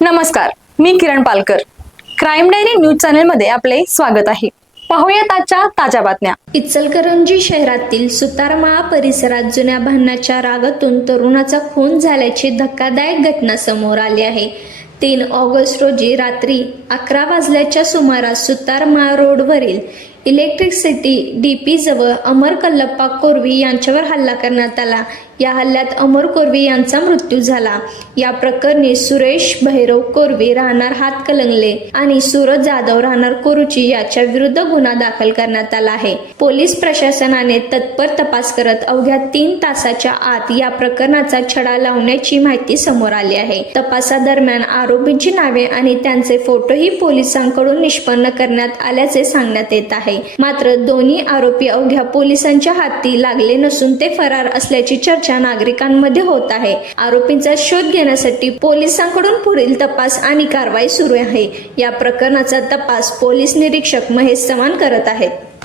नमस्कार, मी Kiran Palkar. Crime diary news channel मध्ये आपले स्वागत आहे. पाहूयात आजच्या ताज्या बातम्या. इचलकरंजी शहरातील सुतारमाळा परिसरात जुन्या भांडणाच्या रागातून तरुणाचा खून झाल्याची धक्कादायक घटना समोर आली आहे. 3 ऑगस्ट रोजी रात्री 11 वाजल्याच्या सुमारास सुतारमाळा रोडवरील इलेक्ट्रिसिटी डीपी जवळ अमर कल्लप्पा कोरवी यांच्यावर हल्ला करण्यात आला. या हल्ल्यात अमर कोरवी यांचा मृत्यू झाला. या प्रकरणी सुरेश भैरव कोरवी राहणार हातकलंगले आणि सूरज जाधव राहणार कोरुची याच्या विरुद्ध गुन्हा दाखल करण्यात आला आहे. पोलीस प्रशासनाने तत्पर तपास करत अवघ्या 3 तासाच्या आत या प्रकरणाचा छडा लावण्याची माहिती समोर आली आहे. तपासादरम्यान आरोपींची नावे आणि त्यांचे फोटोही पोलिसांकडून निष्पन्न करण्यात आल्याचे सांगण्यात येत आहे. मात्र दोन्ही आरोपी अवघ्या पोलिसांच्या हाती लागले नसून ते फरार असल्याची चर्चा नागरिकांमध्ये होत आहे. आरोपींचा शोध घेण्यासाठी पोलिसांकडून पुढील तपास आणि कारवाई सुरू आहे. या प्रकरणाचा तपास पोलीस निरीक्षक महेश चव्हाण करत आहेत.